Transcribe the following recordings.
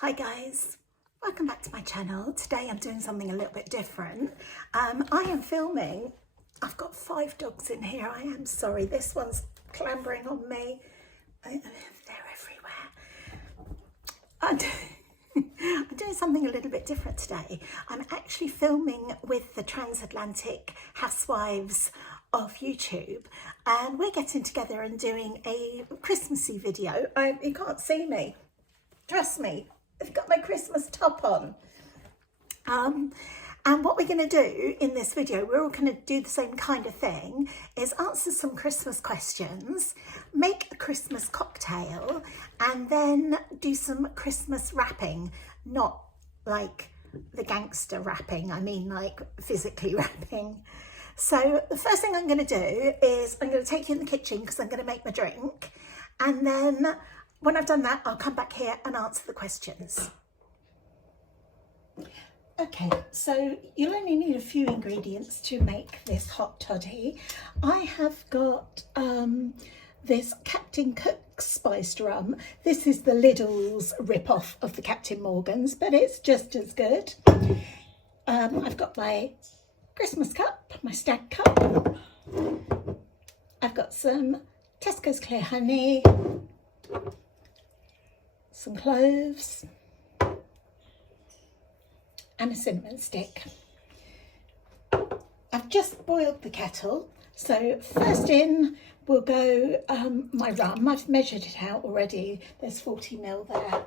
Hi guys, welcome back to my channel. Today I'm doing something a little bit different. I am filming. I've got 5 dogs in here. I am sorry, this one's clambering on me. They're everywhere. I'm doing something a little bit different today. I'm actually filming with the Transatlantic Housewives of YouTube, and we're getting together and doing a Christmassy video. You can't see me, trust me. I've got my Christmas top on. And what we're going to do in this video, we're all going to do the same kind of thing, is answer some Christmas questions, make a Christmas cocktail, and then do some Christmas wrapping. Not like the gangster wrapping, I mean like physically wrapping. So the first thing I'm going to do is I'm going to take you in the kitchen because I'm going to make my drink, and then when I've done that, I'll come back here and answer the questions. Okay, so you'll only need a few ingredients to make this hot toddy. I have got this Captain Cook's spiced rum. This is the Lidl's rip-off of the Captain Morgan's, but it's just as good. I've got my Christmas cup, my stag cup. I've got some Tesco's Clear Honey, some cloves, and a cinnamon stick. I've just boiled the kettle, so first in will go my rum. I've measured it out already, there's 40 ml there.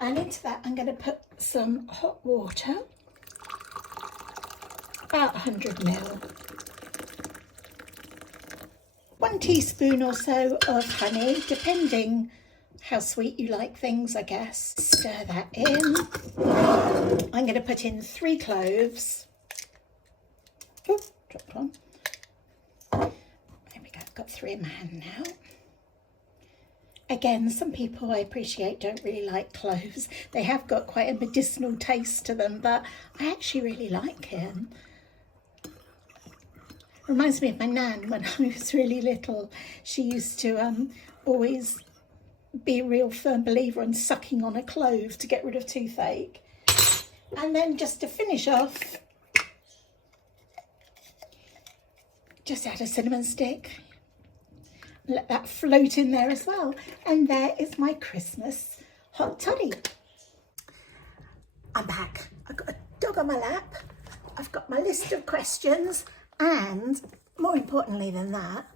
And into that I'm going to put some hot water, about 100 ml. 1 teaspoon or so of honey, depending how sweet you like things, I guess. Stir that in. I'm going to put in 3 cloves. Oh, dropped one. There we go, I've got 3 in my hand now. Again, some people I appreciate don't really like cloves. They have got quite a medicinal taste to them, but I actually really like it. Reminds me of my nan when I was really little. She used to always be a real firm believer in sucking on a clove to get rid of toothache. And then just to finish off, just add a cinnamon stick. Let that float in there as well. And there is my Christmas hot toddy. I'm back. I've got a dog on my lap. I've got my list of questions. And more importantly than that,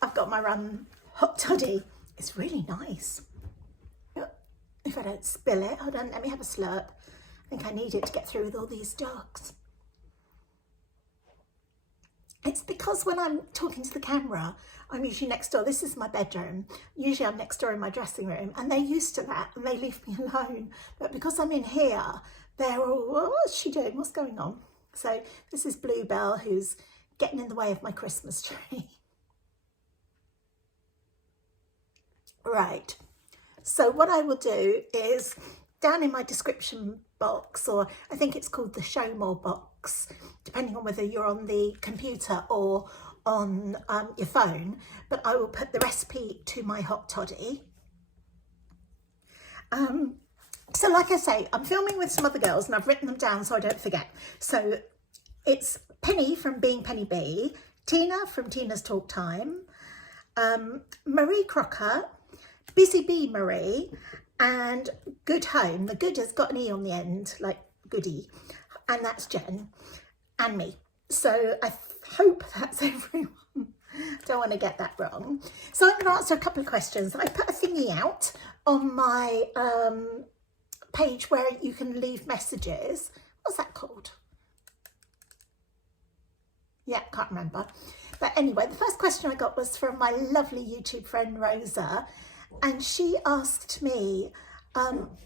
I've got my rum hot toddy. It's really nice. If I don't spill it, hold on, let me have a slurp. I think I need it to get through with all these dogs. It's because when I'm talking to the camera, I'm usually next door. This is my bedroom. Usually I'm next door in my dressing room, and they're used to that and they leave me alone. But because I'm in here, they're all, what's she doing? What's going on? So this is Bluebell, who's getting in the way of my Christmas tree. Right, so what I will do is down in my description box, or I think it's called the show more box, depending on whether you're on the computer or on your phone, but I will put the recipe to my hot toddy. So like I say, I'm filming with some other girls and I've written them down so I don't forget. So it's Penny from Being Penny B, Tina from Tina's Talk Time, Marie Crocker, Busy Bee Marie, and Good Home. The good has got an E on the end, like goody, and that's Jen and me. So I hope that's everyone. Don't want to get that wrong. So I'm going to answer a couple of questions. I put a thingy out on my page where you can leave messages. What's that called? Yeah, can't remember. But anyway, the first question I got was from my lovely YouTube friend Rosa, and she asked me,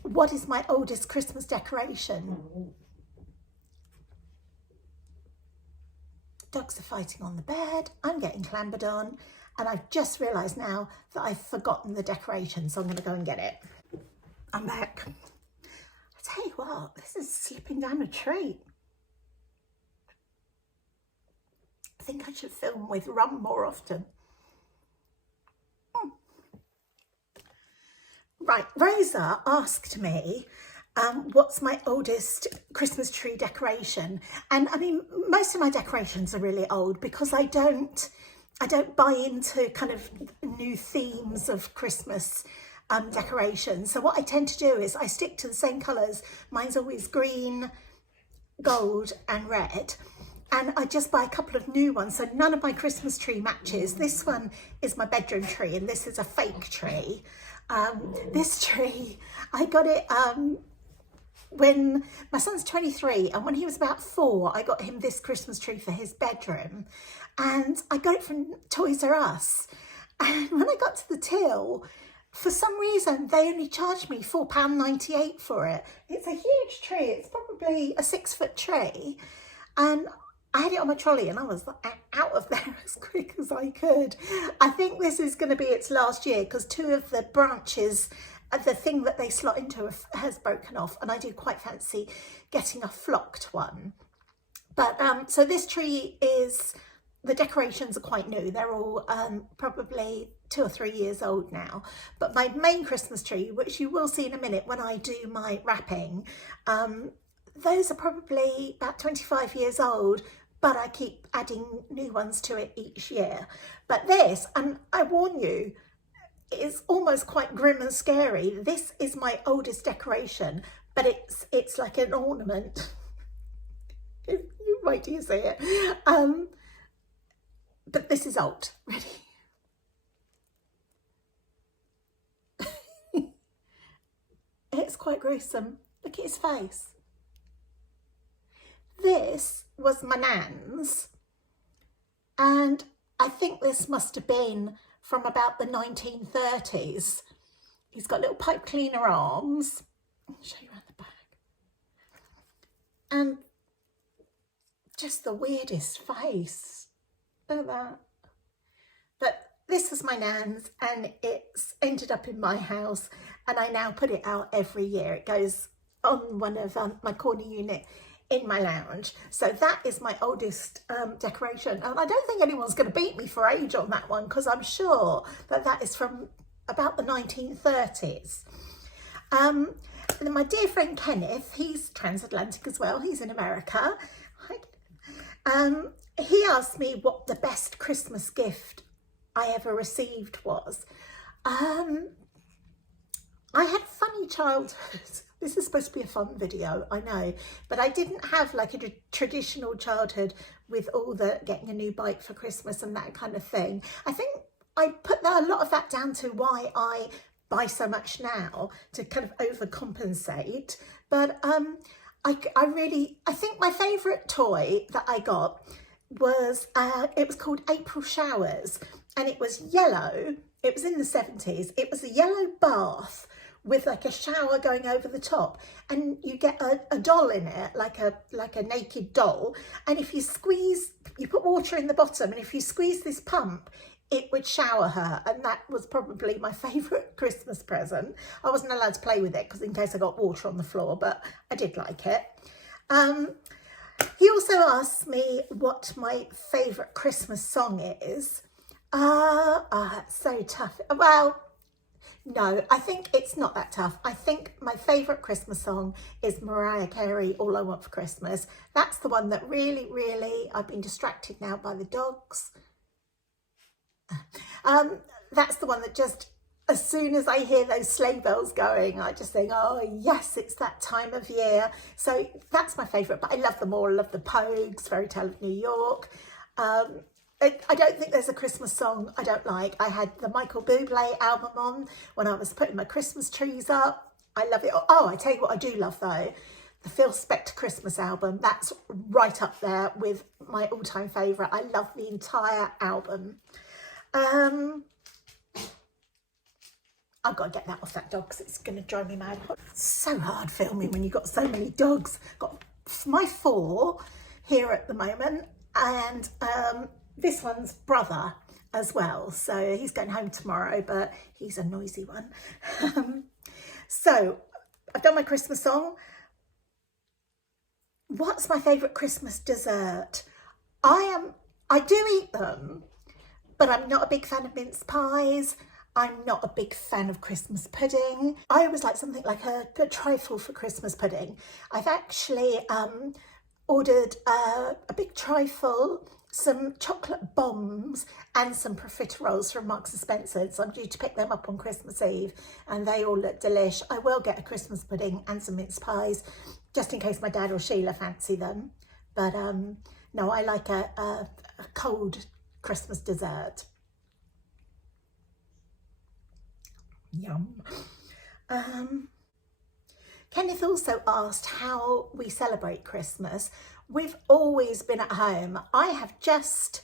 what is my oldest Christmas decoration? Dogs are fighting on the bed, I'm getting clambered on, and I've just realised now that I've forgotten the decoration, so I'm going to go and get it. I'm back. I tell you what, this is slipping down a treat. I think I should film with rum more often. Right, Rosa asked me what's my oldest Christmas tree decoration, and I mean most of my decorations are really old because I don't buy into kind of new themes of Christmas decorations. So what I tend to do is I stick to the same colours. Mine's always green, gold and red, and I just buy a couple of new ones, so none of my Christmas tree matches. This one is my bedroom tree and this is a fake tree. This tree, I got it when my son's 23, and when he was about 4 I got him this Christmas tree for his bedroom, and I got it from Toys R Us. And when I got to the till, for some reason they only charged me £4.98 for it. It's a huge tree, it's probably a 6-foot tree, and I had it on my trolley and I was out of there as quick as I could. I think this is going to be its last year because 2 of the branches, the thing that they slot into has broken off, and I do quite fancy getting a flocked one. But so this tree is, the decorations are quite new. They're all probably 2 or 3 years old now. But my main Christmas tree, which you will see in a minute when I do my wrapping, those are probably about 25 years old, but I keep adding new ones to it each year. But this, and I warn you, it's almost quite grim and scary. This is my oldest decoration, but it's like an ornament. You wait till you see it. But this is old. Ready? It's quite gruesome. Look at his face. This was my nan's, and I think this must have been from about the 1930s. He's got little pipe cleaner arms. I'll show you around the back. And just the weirdest face. Look at that. But this was my nan's, and it's ended up in my house, and I now put it out every year. It goes on one of my corner unit in my lounge. So that is my oldest decoration, and I don't think anyone's going to beat me for age on that one, because I'm sure that that is from about the 1930s. And then my dear friend Kenneth, he's transatlantic as well, he's in America. He asked me what the best Christmas gift I ever received was. I had a funny childhood. This is supposed to be a fun video, I know, but I didn't have like a traditional childhood with all the getting a new bike for Christmas and that kind of thing. I think I put a lot of that down to why I buy so much now, to kind of overcompensate. But I think my favourite toy that I got was, it was called April Showers, and it was yellow. It was in the 70s. It was a yellow bath with like a shower going over the top, and you get a doll in it, like a naked doll, and if you squeeze, you put water in the bottom, and if you squeeze this pump, it would shower her. And that was probably my favourite Christmas present. I wasn't allowed to play with it because in case I got water on the floor, but I did like it. He also asked me what my favourite Christmas song is. So tough. Well, no, I think it's not that tough. I think my favourite Christmas song is Mariah Carey, All I Want for Christmas. That's the one that really, I've been distracted now by the dogs. That's the one that just, as soon as I hear those sleigh bells going, I just think, oh yes, it's that time of year. So that's my favourite, but I love them all. I love the Pogues, Fairy Tale of New York. I don't think there's a Christmas song I don't like. I had the Michael Bublé album on when I was putting my Christmas trees up. I love it. Oh, I tell you what I do love though, the Phil Spector Christmas album. That's right up there with my all-time favourite. I love the entire album. I've got to get that off that dog because it's going to drive me mad. It's so hard filming when you've got so many dogs. Got my 4 here at the moment, and this one's brother as well, so he's going home tomorrow, but he's a noisy one. So I've done my Christmas song. What's my favourite Christmas dessert? I do eat them, but I'm not a big fan of mince pies. I'm not a big fan of Christmas pudding. I always like something like a trifle for Christmas pudding. I've actually ordered a big trifle, some chocolate bombs and some profiteroles from Marks and Spencer's. So I'm due to pick them up on Christmas Eve and they all look delish. I will get a Christmas pudding and some mince pies just in case my dad or Sheila fancy them. But no, I like a cold Christmas dessert. Yum. Kenneth also asked how we celebrate Christmas. We've always been at home. I have just,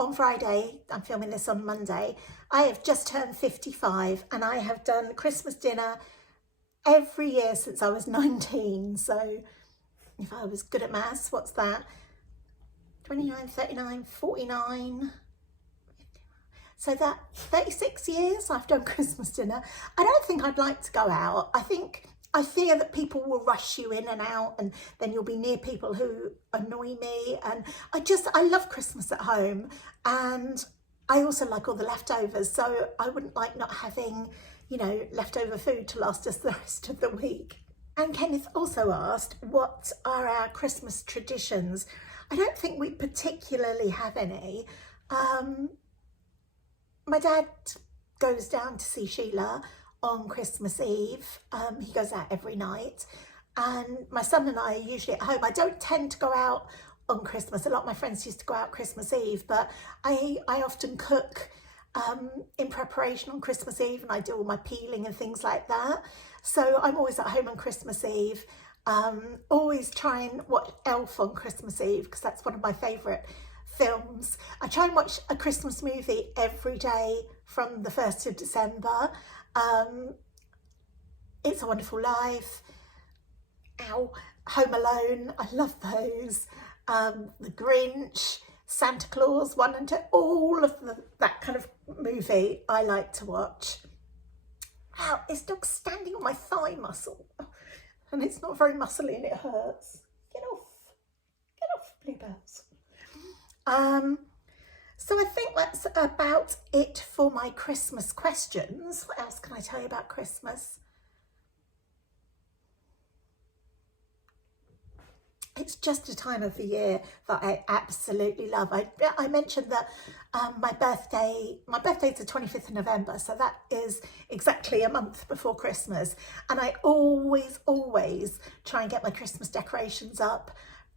on Friday, I'm filming this on Monday, I have just turned 55 and I have done Christmas dinner every year since I was 19. So if I was good at maths, what's that? 29, 39, 49. So that 36 years I've done Christmas dinner. I don't think I'd like to go out. I fear that people will rush you in and out and then you'll be near people who annoy me. And I love Christmas at home. And I also like all the leftovers. So I wouldn't like not having, you know, leftover food to last us the rest of the week. And Kenneth also asked, what are our Christmas traditions? I don't think we particularly have any. My dad goes down to see Sheila on Christmas Eve. He goes out every night and my son and I are usually at home. I don't tend to go out on Christmas. A lot of my friends used to go out Christmas Eve, but I often cook in preparation on Christmas Eve and I do all my peeling and things like that. So I'm always at home on Christmas Eve. Always try and watch Elf on Christmas Eve because that's one of my favourite films. I try and watch a Christmas movie every day from the 1st of December. It's a Wonderful Life, Home Alone, I love those, The Grinch, Santa Claus 1 and 2, all of that kind of movie I like to watch. Ow, this dog's standing on my thigh muscle and it's not very muscly and it hurts. Get off, Bluebells. So I think that's about it for my Christmas questions. What else can I tell you about Christmas? It's just a time of the year that I absolutely love. I mentioned that my birthday's the 25th of November, so that is exactly a month before Christmas. And I always try and get my Christmas decorations up,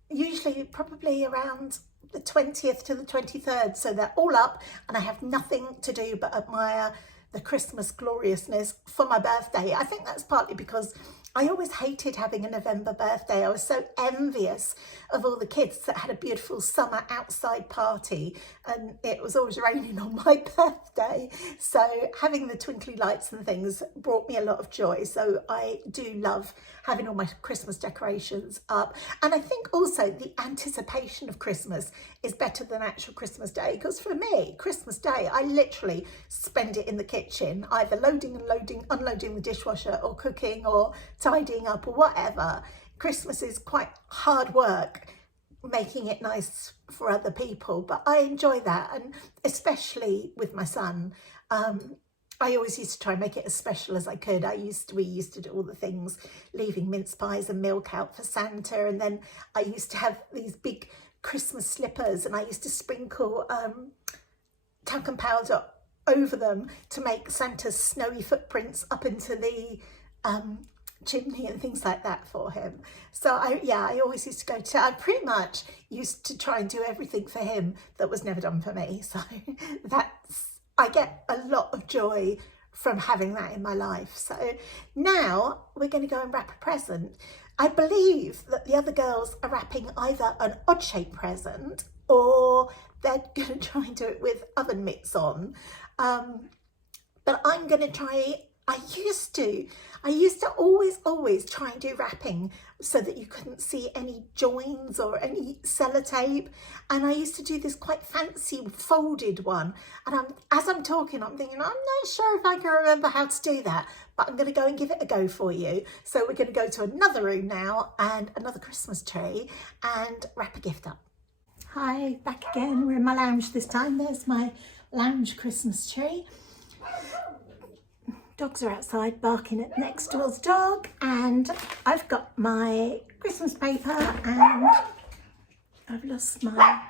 usually probably around the 20th to the 23rd, so they're all up and I have nothing to do but admire the Christmas gloriousness for my birthday. I think that's partly because I always hated having a November birthday. I was so envious of all the kids that had a beautiful summer outside party and it was always raining on my birthday. So having the twinkly lights and things brought me a lot of joy. So I do love having all my Christmas decorations up. And I think also the anticipation of Christmas is better than actual Christmas Day, because for me, Christmas Day, I literally spend it in the kitchen, either loading and unloading the dishwasher or cooking or tidying up or whatever. Christmas is quite hard work making it nice for other people, but I enjoy that, and especially with my son. I always used to try and make it as special as I could. We used to do all the things, leaving mince pies and milk out for Santa, and then I used to have these big Christmas slippers and I used to sprinkle talcum powder over them to make Santa's snowy footprints up into the chimney and things like that for him. So I always used to I pretty much used to try and do everything for him that was never done for me. So I get a lot of joy from having that in my life. So now we're going to go and wrap a present. I believe that the other girls are wrapping either an odd-shaped present or they're going to try and do it with oven mitts on. But I'm going to try. I used to always try and do wrapping so that you couldn't see any joins or any sellotape, and I used to do this quite fancy folded one, and as I'm talking I'm thinking I'm not sure if I can remember how to do that, but I'm going to go and give it a go for you. So we're going to go to another room now and another Christmas tree and wrap a gift up. Hi, back again. We're in my lounge this time. There's my lounge Christmas tree. Dogs are outside barking at next door's dog, and I've got my Christmas paper and I've lost my...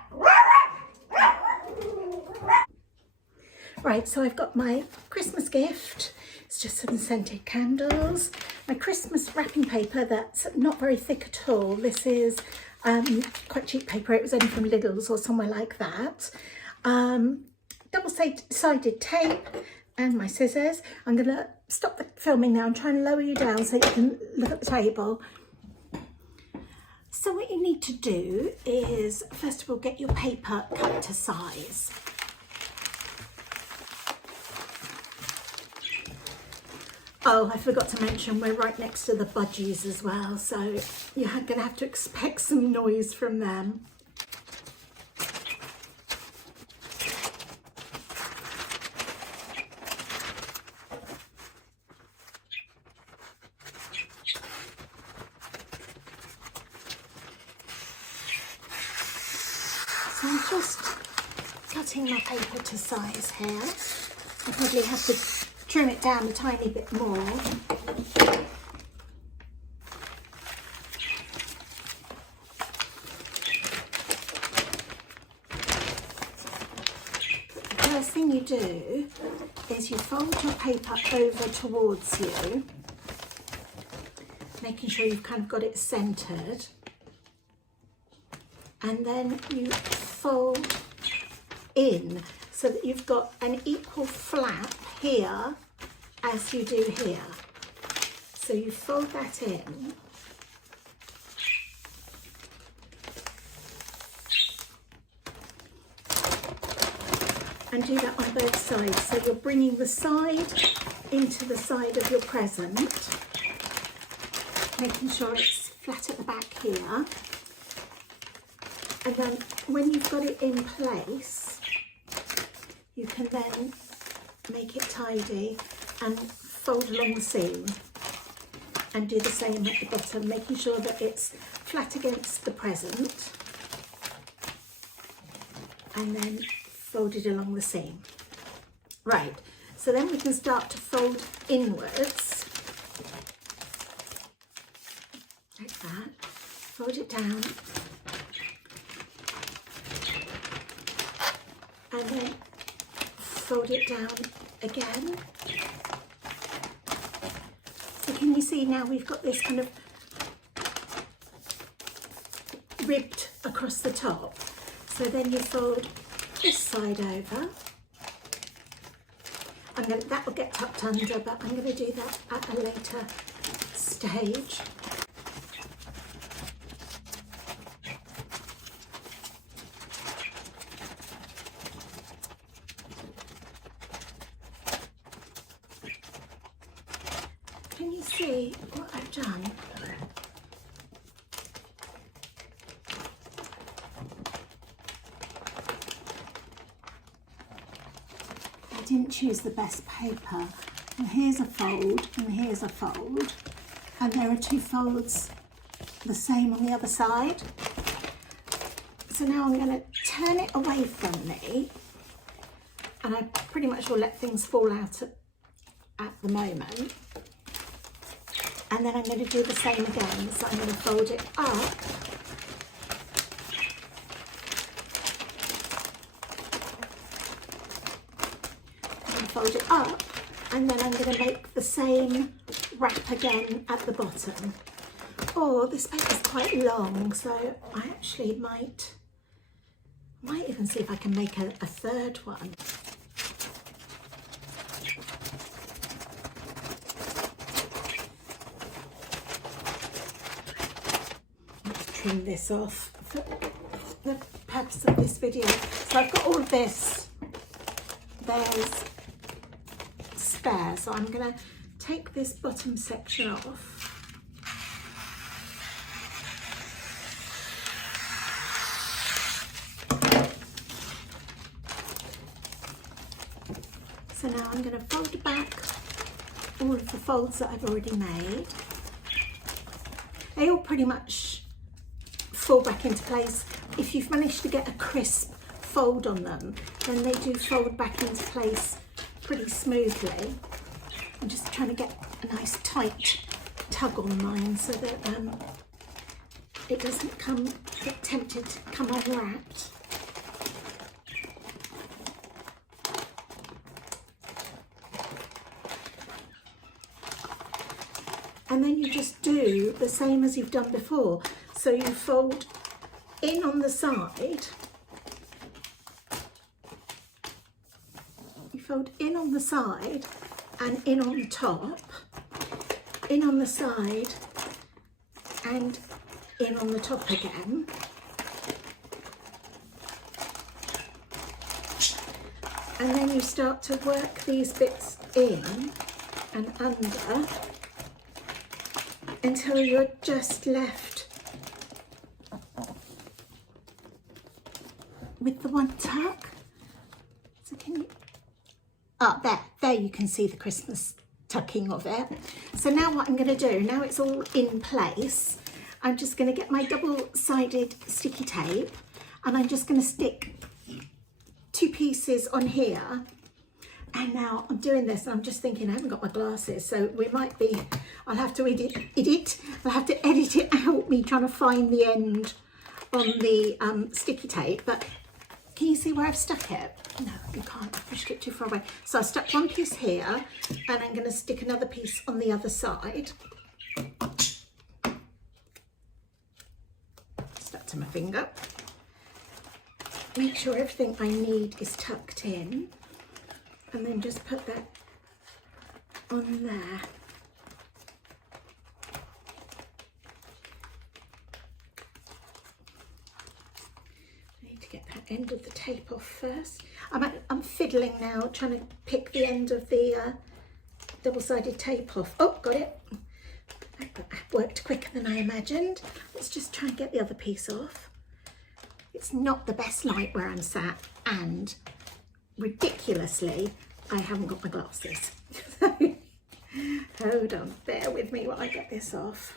Right, so I've got my Christmas gift. It's just some scented candles. My Christmas wrapping paper that's not very thick at all. This is quite cheap paper. It was only from Lidl's or somewhere like that. Double-sided tape and my scissors. I'm going to stop the filming now and try and lower you down so you can look at the table. So what you need to do is, first of all, get your paper cut to size. Oh, I forgot to mention we're right next to the budgies as well, so you're going to have to expect some noise from them. So I'm just cutting my paper to size here. I probably have to trim it down a tiny bit more. The first thing you do is you fold your paper over towards you, making sure you've kind of got it centered, and then you fold in so that you've got an equal flap here as you do here. So you fold that in. And do that on both sides. So you're bringing the side into the side of your present, making sure it's flat at the back here. And then when you've got it in place, you can then make it tidy and fold along the seam, and do the same at the bottom, making sure that it's flat against the present, and then fold it along the seam. Right, so then we can start to fold inwards, like that, fold it down, and then fold it down again. So can you see now we've got this kind of ribbed across the top. So then you fold this side over. That will get tucked under, but I'm going to do that at a later stage. Can you see what I've done? I didn't choose the best paper. And here's a fold and here's a fold. And there are two folds the same on the other side. So now I'm going to turn it away from me. And I pretty much will let things fall out at the moment. And then I'm going to do the same again. So I'm going to fold it up. Fold it up, and then I'm going to make the same wrap again at the bottom. Or this paper is quite long, so I actually might even see if I can make a third one. Let's trim this off for the purpose of this video. So I've got all of this. There's spare, so I'm going to take this bottom section off. So now I'm going to fold back all of the folds that I've already made. They all pretty much fall back into place. If you've managed to get a crisp fold on them, then they do fold back into place pretty smoothly. I'm just trying to get a nice tight tug on mine so that it doesn't get tempted to come unwrapped. And then you just do the same as you've done before. So you fold in on the side. You fold in on the side and in on the top, in on the side and in on the top again. And then you start to work these bits in and under until you're just left with the one tuck. So can you, there you can see the Christmas tucking of it. So now what I'm going to do, now it's all in place, I'm just going to get my double-sided sticky tape and I'm just going to stick 2 pieces on here. And now I'm doing this and I'm just thinking I haven't got my glasses, so I'll have to I'll have to edit it out, me trying to find the end on the sticky tape. But can you see where I've stuck it? No, you can't, I've pushed it too far away. So I stuck one piece here and I'm going to stick another piece on the other side. Stuck to my finger. Make sure everything I need is tucked in. And then just put that on there. I need to get that end of the tape off first. I'm fiddling now, trying to pick the end of the double-sided tape off. Oh, got it. That worked quicker than I imagined. Let's just try and get the other piece off. It's not the best light where I'm sat, and ridiculously, I haven't got my glasses. Hold on, bear with me while I get this off.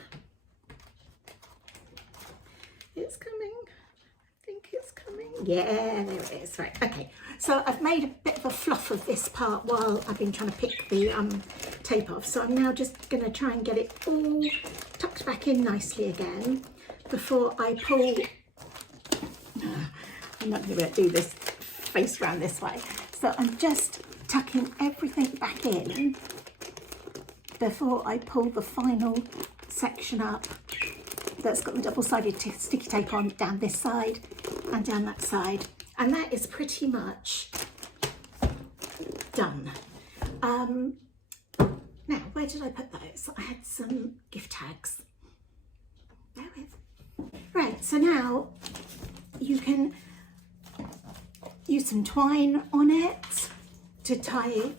It's coming. I think it's coming. Yeah, there it is. Right, okay. So I've made a bit of a fluff of this part while I've been trying to pick the tape off. So I'm now just going to try and get it all tucked back in nicely again before I pull. I'm not going to be able to do this face round this way. So I'm just tucking everything back in before I pull the final section up that's got the double-sided sticky tape on down this side and down that side. And that is pretty much done. Now, where did I put those? I had some gift tags. Bear with. Right, so now you can use some twine on it to tie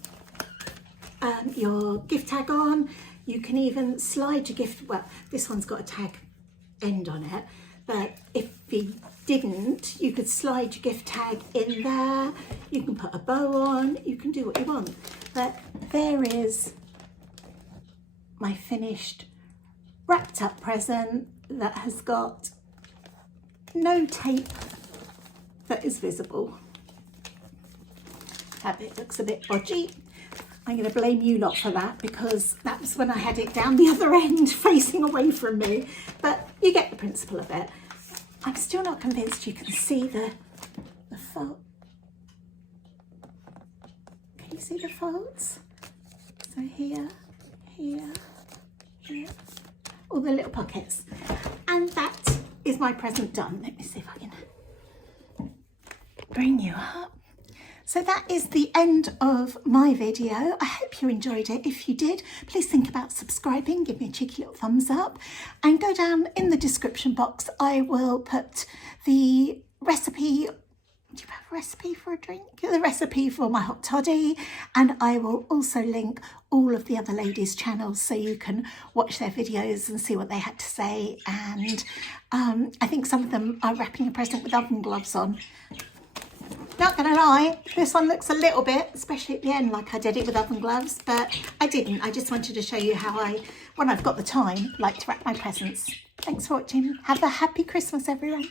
your gift tag on. You can even slide your gift, well, this one's got a tag end on it, but if you didn't, you could slide your gift tag in there. You can put a bow on, you can do what you want. But there is my finished wrapped up present that has got no tape that is visible. It looks a bit bodgy. I'm going to blame you lot for that, because that was when I had it down the other end facing away from me. But you get the principle of it. I'm still not convinced you can see the fold. Can you see the folds? So here, here, here, all the little pockets. And that is my present done. Let me see if I can bring you up. So that is the end of my video. I hope you enjoyed it. If you did, please think about subscribing, give me a cheeky little thumbs up, and go down in the description box. I will put the recipe. Do you have a recipe for a drink? The recipe for my hot toddy, and I will also link all of the other ladies' channels so you can watch their videos and see what they had to say. And I think some of them are wrapping a present with oven gloves on. Not gonna lie, this one looks a little bit, especially at the end, like I did it with oven gloves, but I didn't. I just wanted to show you how I, when I've got the time, like to wrap my presents. Thanks for watching. Have a happy Christmas, everyone.